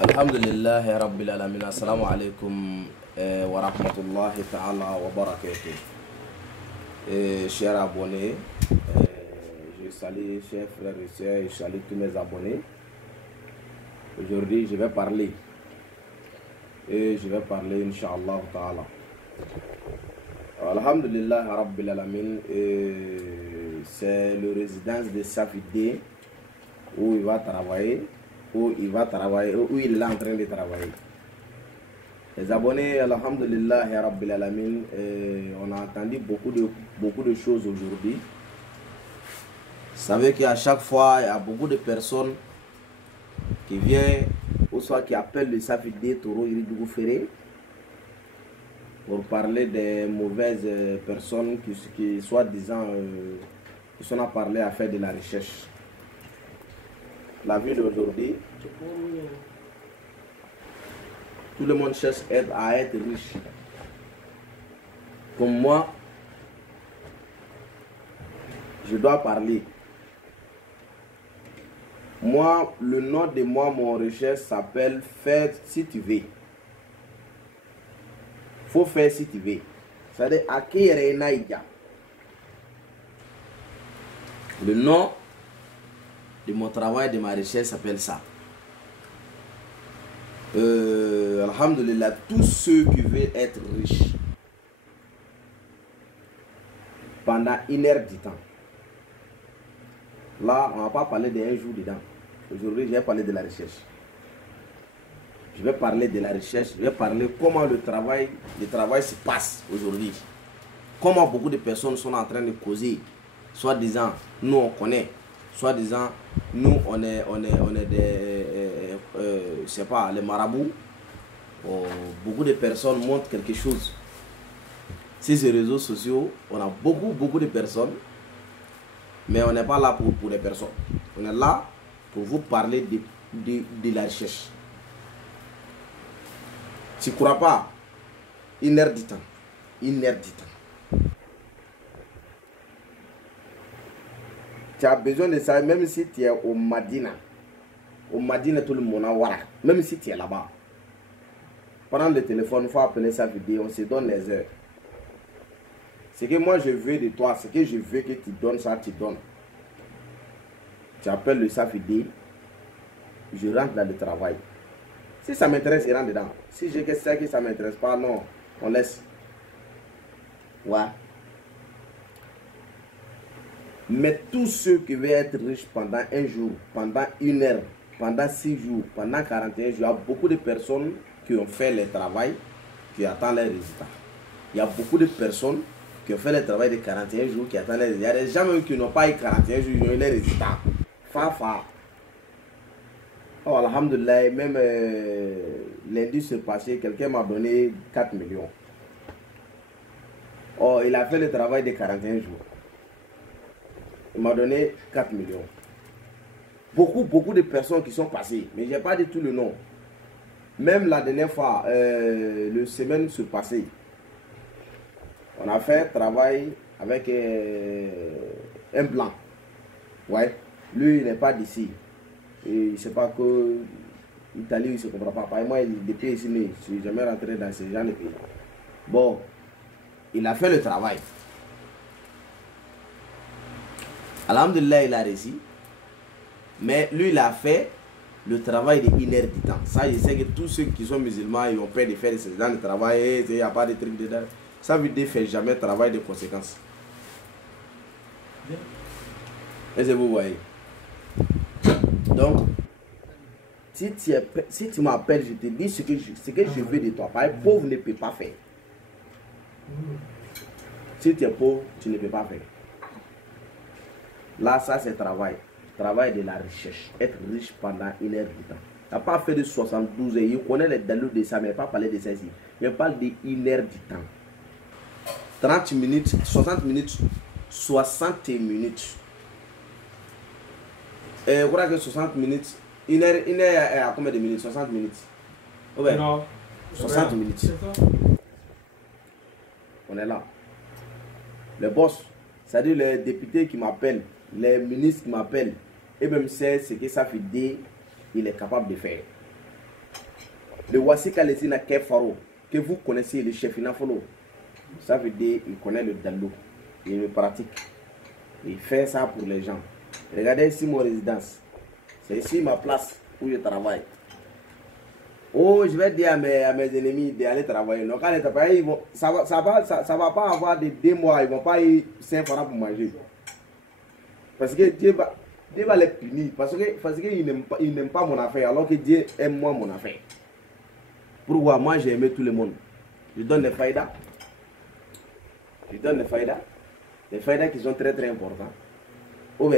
Alhamdulillah Rabbil Alamin. Assalamu alaikum wa rahmatullahi ta'ala wa barakatuh. Chers abonnés, je salue chers frères et sœurs, je salue tous mes abonnés. Aujourd'hui, je vais parler. Inch'Allah ta'ala. Alhamdulillah Rabbil Alamin. C'est le résidence de Safidé où il va travailler. Où il est en train de travailler. Les abonnés, alhamdulillah, Rabbil Alamin, on a entendu beaucoup de choses aujourd'hui. Vous savez qu'à chaque fois, il y a beaucoup de personnes qui viennent, ou soit qui appellent le Safidé Toro Iridougou Ferré pour parler des mauvaises personnes qui soi-disant, qui sont à parler à faire de la recherche. La vie d'aujourd'hui, tout le monde cherche à être riche. Comme moi, je dois parler. Moi, le nom de mon recherche s'appelle Faire si tu veux. Faut faire si tu veux. C'est-à-dire, le nom de mon travail, de ma recherche s'appelle ça. Alhamdulillah, tous ceux qui veulent être riches pendant 1 heure du temps. Là, on ne va pas parler d'un jour dedans. Aujourd'hui, je vais parler de la recherche. Je vais parler de la recherche. Je vais parler comment le travail se passe aujourd'hui. Comment beaucoup de personnes sont en train de causer, soit disant, nous on connaît. Soit disant, nous on est des, je sais pas, les marabouts. Beaucoup de personnes montrent quelque chose. Sur ces réseaux sociaux, on a beaucoup de personnes, mais on n'est pas là pour les personnes. On est là pour vous parler de la recherche. Tu ne crois pas, 1 heure du temps. 1 heure du temps. Tu as besoin de ça, même si tu es au Madina. Au Madina, tout le monde a voilà. Même si tu es là-bas. Prends le téléphone, il faut appeler sa vidéo, on se donne les heures. Ce que moi je veux de toi, ce que je veux que tu donnes, ça tu donnes. Tu appelles le Safidé, je rentre dans le travail. Si ça m'intéresse, je rentre dedans. Si j'ai que ça qui ça ne m'intéresse pas, non, on laisse. Ouais. Mais tous ceux qui veulent être riches pendant 1 jour, pendant 1 heure, pendant 6 jours, pendant 41 jours, il y a beaucoup de personnes qui ont fait le travail, qui attendent les résultats. Il y a beaucoup de personnes qui ont fait le travail de 41 jours, qui attendent les résultats. Il y a des gens même qui n'ont pas eu 41 jours, ils ont eu les résultats. Oh, alhamdulillah, même lundi se passé, quelqu'un m'a donné 4 millions. Oh, il a fait le travail de 41 jours. Il m'a donné 4 millions. Beaucoup de personnes qui sont passées, mais je n'ai pas dit tout le nom. Même la dernière fois, le semaine se passait, on a fait un travail avec un blanc. Ouais, lui il n'est pas d'ici. Il ne sait pas que l'Italie, il ne se comprend pas. Par moi, depuis ici, je ne suis jamais rentré dans ce genre de pays. Bon, il a fait le travail. Alhamdulillah, il a réussi. Mais lui, il a fait le travail de 1 heure du temps. Ça, je sais que tous ceux qui sont musulmans, ils ont peur de faire ce genre de travail. Il n'y a pas de trucs dedans. Ça veut dire faire jamais travail de conséquences. Est-ce que vous voyez? Donc, si tu m'appelles, je te dis ce que je veux de toi. Pareil, pauvre ne peut pas faire. Si tu es pauvre, tu ne peux pas faire. Là, ça c'est travail. Travail de la recherche. Être riche pendant 1 heure du temps. Tu n'as pas fait de 72 heures. Il connaît les dalous de ça, mais pas parler de ça ici. Je parle de 1 heure du temps. 30 minutes, 60 minutes, 60 minutes. Je crois que 60 minutes. 1 heure à combien de minutes? 60 minutes. Ouais. Non. 60 minutes. On est là. Le boss, c'est-à-dire les députés qui m'appellent, les ministres qui m'appellent, et même c'est ce que ça fait dire il est capable de faire. Le Wasika Lesina Kefaro, que vous connaissez, le chef Inafolo, ça veut dire il connaît le dallo, il le pratique. Il fait ça pour les gens. Regardez ici mon résidence. C'est ici ma place où je travaille. Oh, je vais dire à mes ennemis d'aller travailler. Donc, quand ils travaillent, ça va pas avoir de 2 mois, ils vont pas y 5 francs pour manger. Parce que Dieu va les punir. Parce qu'ils n'aiment pas mon affaire, alors que Dieu aime moi mon affaire. Pourquoi? Moi, j'ai aimé tout le monde. Je donne des faïdas. Je donne des faïdas. Des faïdas qui sont très très importants. Oh,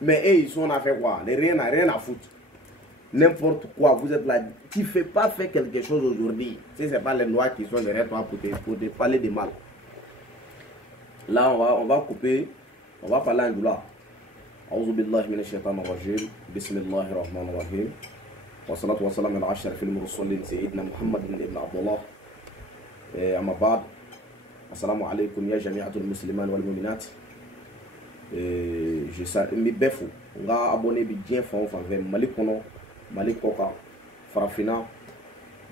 mais eux, ils sont en affaire quoi? Rien à foutre. N'importe quoi, vous êtes là. Tu ne fais pas faire quelque chose aujourd'hui. Si ce n'est pas les noirs qui sont derrière toi pour te parler de mal. Là, on va couper. On va parler en douleur. أعوذ بالله من الشيطان الرجيم بسم الله الرحمن الرحيم والصلاة والسلام على أشرف المرسلين سيدنا محمد بن عبد الله أما بعد السلام عليكم يا جميع المسلمين والمؤمنات je sais mi befu nga abonné bi dien fon fa ve mali kono mali koka farafina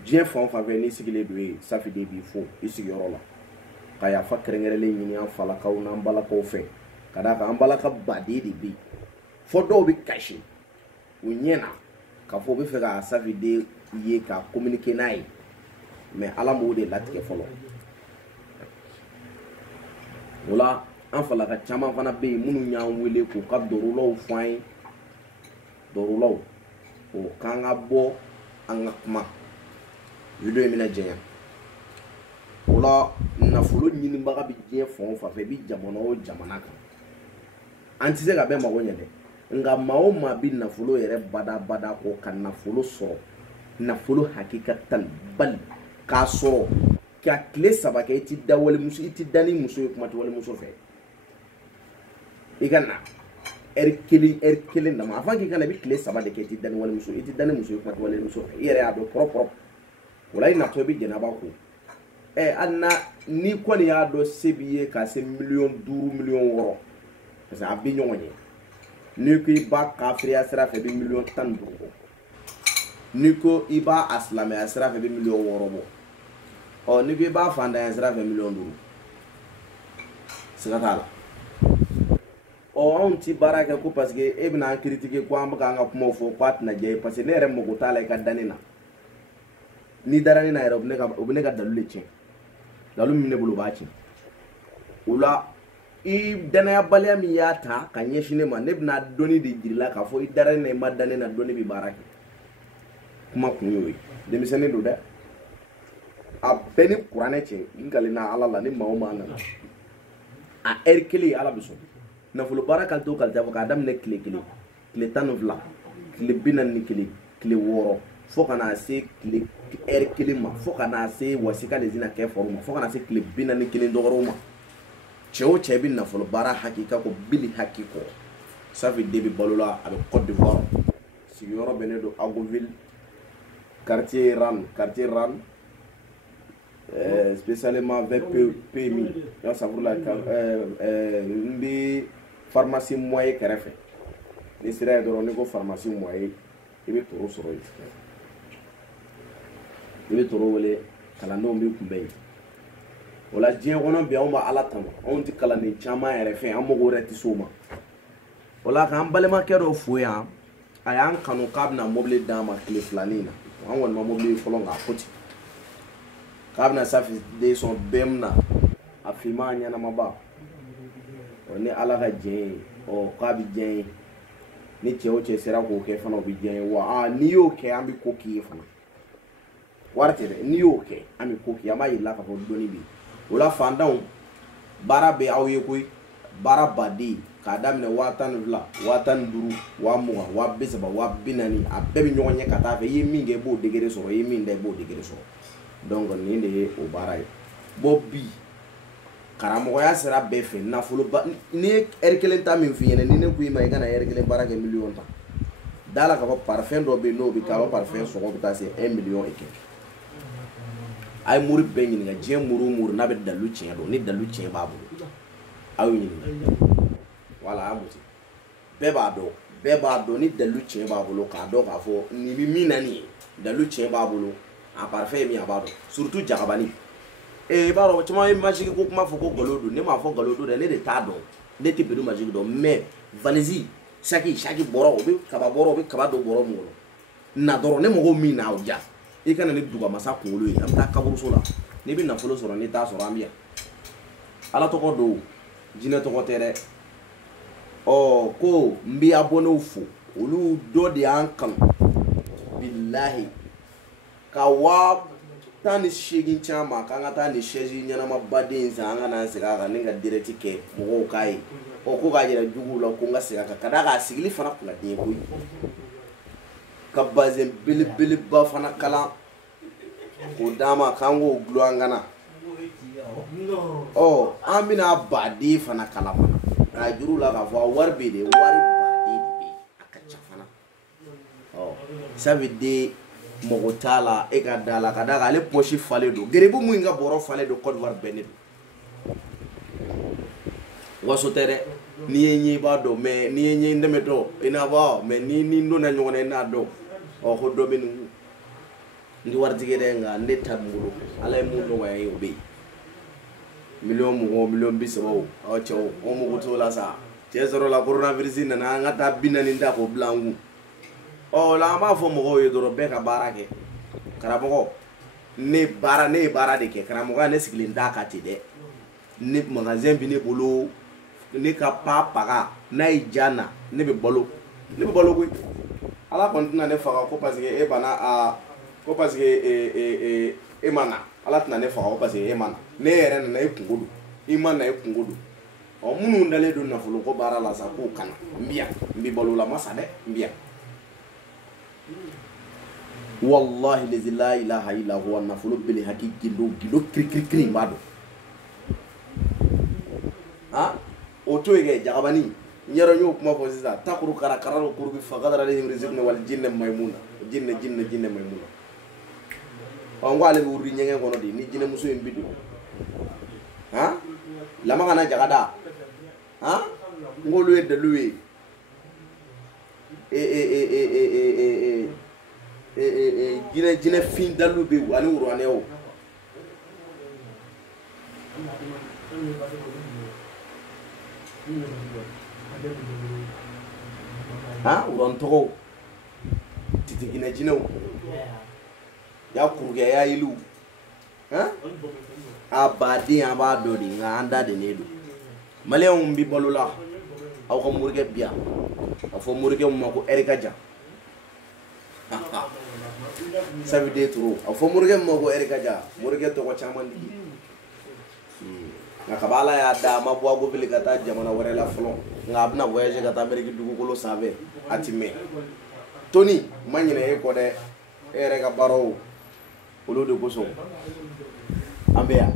dien fon fa ve ni sigile do ça fait des bifo isi yorola kaya fa krengere nyini an fala kaw na mbala ko fe kada ka mbala ka badi di bi fo do bi kashi unyena ka fo bi fe ka ça fait des ye ka communiquer nai mais ala mo de latike folo wala an falaka caman fana be minnu y'an wele k'u ka dorolaw fɔ an ye dorolaw o k'an ka bɔ an ka kuma video in bɛna jɛnya o la nafolo ɲinibaga bɛ diɲɛ fan o fan fɛ i bɛ jamana o jamana kan an tɛ se ka bɛɛ mago ɲɛ dɛ nka maa o maa bɛ nafolo yɛrɛ badabada kɔ ka nafolo sɔrɔ nafolo hakikatan bali k'a sɔrɔ ka tile 3 kɛ i tɛ da walimuso i tɛ da ni muso ye kuma tɛ walimuso fɛ i ka na heure kelen dama avant k'i ka na i bɛ tile 3 de kɛ i tɛ da ni walimuso i tɛ da ni muso ye kuma tɛ walimuso fɛ i yɛrɛ y'a dɔn propre o la i natɔ i bɛ jɛnɛba ko hali na ni kɔni y'a dɔn se b'i ye ka se 5 miliyɔn 6 parce que a bɛ ɲɔgɔn ye n'i ko i b'a kafiriya sira fɛ i bɛ 15 bɔ n'i ko i b'a a silamɛya sira fɛ i bɛ 6 miliyɔn bɔ n'i ko i b'a fandanya sira fɛ 5 miliyɔn siga t'a la anw ti baara kɛ ko parce que e bɛna an critiquer ko an bɛ k'an ka kumaw fɔ k'a tɛna diya ye parce que ne yɛrɛ mago t'a la i ka danni na ni dara ne na yɛrɛ o bɛ ne ka dalu de tiɲɛ dalu min ne bolo o b'a tiɲɛ o la i danayabaliya min y'a ta ka ɲɛsin ne ma ne bɛna dɔnni de jira la k'a fɔ i dara ne na i ma da ne na dɔnni bɛ baara kɛ kuma kun y'o ye denmisɛnnin don dɛ a bɛɛ ni kuranɛ cɛ n nkalina ala la ni maa o maa nana a heure kelen ala bɛ sɔn nafolo baara kalite o kalite fɔ k'a daminɛ tile 1 tile 12 tile 41 tile 6 fo ka na se tile heure kelen ma fo ka na se wasika le zina kɛ fɔrɔ ma fo ka na se tile 41 dɔgɔrɔw ma cɛ o cɛ bɛ nafolo baara hakika ko bili hakiko safi de bɛ balo la a bɛ Côte d'Ivoire sigiyɔrɔ bɛnnen don Agoville quartier Ran spécialement vers PMI ya sabula mbi pharmacie moyen kɛrɛfɛ ni sira ye dɔrɔn ni ko pharmacie moyen i bɛ toro sɔrɔ yen i bɛ toro wele kalandenw b'i kunbɛn yen o la diɲɛ kɔnɔ bi anw bɛ ala tanu anw tɛ kalanden caman yɛrɛ fɛ an mago yɛrɛ tɛ s'o ma o la k'an balimakɛ dɔ fo yan a y'an kanu k'a bɛna mobili d'an ma tile 2 in na an kɔni ma mobili fɔlɔ k'a ko ten k'a bɛna safi den sɔn bɛɛ min na a finma ɲɛnamaba ni ala ka diɲɛ ye k'a bɛ diɲɛ ye ni cɛ o cɛ sera k'o kɛ fana o bɛ diɲɛ ye wa n'i y'o kɛ an bɛ ko k'i ye fana wari tɛ dɛ n'i y'o kɛ an bɛ ko k'i ye an b'a yir'i la k'a fɔ dɔnni bɛ yen o la fantanw baara bɛ aw ye koyi baara baden k'a daminɛ 12,000 15,000 20,000 30,000 40,000 a bɛɛ bɛ ɲɔgɔn ɲɛ ka taa fɛ i ye min kɛ i b'o degré sɔrɔ i ye min da i b'o degré sɔrɔ donc nin de ye o baara ye bon bi karamɔgɔya sera bɛɛ fɛ nafolo ba ni ye heure kelen ta min f'i ɲɛna ni ne ko i ma i kana heure kelen baara kɛ 1 million ta da la k'a fɔ parfum dɔ bɛ yen n'o bɛ k'a fɔ parfum sɔngɔ bɛ taa se 1 million et quelques a ye mori bɛɛ ɲininka diɲɛ mori o mori n'a bɛ dalu tiɲɛ dɔn ni dalu tiɲɛ b'a bolo a y'o ɲininka voilà a muso bɛɛ b'a dɔn bɛɛ b'a dɔn ni dalilu tiɲɛ b'a bolo k'a dɔn k'a fɔ nin bɛ min na nin ye dalilu tiɲɛ b'a bolo a parfait ye min a b'a dɔn surtout jagabani i b'a dɔn caman ye magique ko kuma fɔ ko nkalon don ne m'a fɔ nkalon don dɛ ne de t'a dɔn ne tɛ biri magique dɔn mais valise saki bɔrɔ o bɛ kaba bɔrɔ o bɛ kaba don bɔrɔ mun kɔnɔ na dɔrɔn ne mago min na o ja i kana ne dugamasa kunkolo ye an bɛ taa kaburuso la n'i bɛ nafolo sɔrɔ n'i t'a sɔrɔ an bɛ yan ala tɔgɔ don jinɛ tɔgɔ tɛ dɛ ko n bɛ abonnew fo olu dɔ de y'an kanu bilahi ka 18 caman k'an ka taa ni chaise ɲɛnamabaden in san an ka n'an segin a kan ne ka direct kɛ mɔgɔw k'a ye ko k'a jira juguw la ko n ka segin a kan ka d'a kan a sigili fana kun ka di n ye koyi ka bazɛn belebeleba fana kalan k'o d'a ma k'an k'o gulon an kana an bɛna baden fana kalan fana k'a juru la k'a fɔ a wari bɛ de wari baden de bɛ a ka ca fana ça veut dire mɔgɔ t'a la e ka da la ka d'a kan ale poche falen don geribu mun ka bɔrɔ falen don Côte d'Ivoire bɛnnen don waso tɛ dɛ n'i ye ɲɛ i b'a dɔn mais n'i ye ɲɛ n dɛmɛtɔ i n'a fɔ mais ni donna ɲɔgɔn na i n'a dɔn ko dɔ bɛ nin n tɛ waritigi dɛ nka ne ta n bolo ala ye mun nɔgɔya ye o bɛ yen miliyɔn 20 miliyɔn 30 cɛw o mugu t'o la sa cɛ sɔrɔ la coronavirus nana an ka taa 40 ta k'o bila an kun la an b'a fɔ mɔgɔw ye dɔrɔn bɛɛ ka baara kɛ karamɔgɔ ne ye baara de kɛ karamɔgɔya ne sigilen t'a kan ten dɛ ne magasin bɛ ne bolo ne ka paga n'a ye ja na ne bɛ balo koyi ala kɔni tɛna ne faga ko parce que e bana ko parce que e ma na ala tɛna ne faga ko parce que e ma na ne yɛrɛ nana e kungo don i ma na e kungo don minnu dalen don nafolo ko baara la sa k'o kana n bɛ yan n bɛ balo la ma sa dɛ n bɛ yan wallahi lazi la ilaha illa huwa nafolo bele haki gindo kiri n b'a dɔn o to ye kɛ jagabani n yɛrɛ y'o kuma fɔ sisan takuru karakara do kuru bi fakadara de rizqna wal jinna maymuna jinna maymuna n ko ale bɛ wuri ɲɛgɛn kɔnɔ de ni jinɛ muso in bi don lama kana jagada n k'olu ye dalilu ye jinɛ fin dalilu bɛ ani wuranɛw wuran tɔgɔw titiginɛ jinɛw y'a kurukɛ y'a yiliw a baden a b'a dɔ de nka an da de ne don maliyɛnw bi balo la aw ka morikɛ bi yan a fɔ morikɛ mun ma ko ɛri ka jan savide toro a fɔ morikɛ mun ma ko ɛri ka jan morikɛ tɔgɔ caman di nka kaba ala y'a da a ma bɔ a ko bili ka taa jamana wɛrɛ la fɔlɔ nka a bɛna voyage ka taa Amérique dugukolo sanfɛ a ti mɛn Tony ma ɲinɛ e kɔ dɛ e yɛrɛ ka baaraw olu de kosɔn an bɛ yan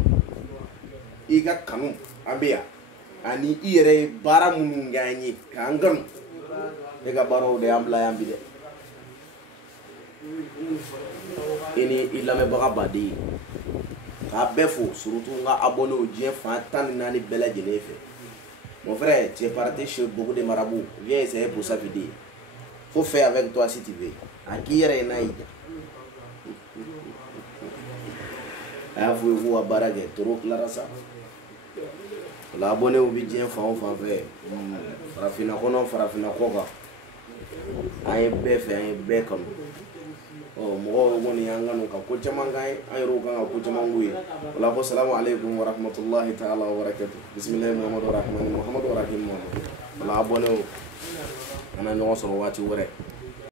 i ka kanu an bɛ yan ani i yɛrɛ ye baara minnu kɛ an ye k'an kanu e ka baaraw de y'an bila yan bi dɛ i ni i lamɛnbaga baden ye k'a bɛɛ fo surtout n ka abonnéw diɲɛ fan 14 bɛɛ lajɛlen fɛ mon frère tu es parti chez beaucoup de marabouts viens essayer pour sa vidéo faut faire avec toi si tu veux a k'i yɛrɛ ye n'a y'i ja a y'a fɔ i k'u ka baara kɛ toro tilara sa o la abonnéw bɛ diɲɛ fan o fan fɛ farafinna kɔnɔ farafinna kɔ kan an ye bɛɛ fɛ an ye bɛɛ kanu mɔgɔw kɔni y'an kanu ka ko caman k'an ye an yɛrɛw kan ka ko caman k'u ye o la ko salamu aleykum wa rahmatulahi ta'ala wa barakatuh bisimilahi muhammadu rahim muhammadu o la abonnéw an na ɲɔgɔn sɔrɔ waati wɛrɛ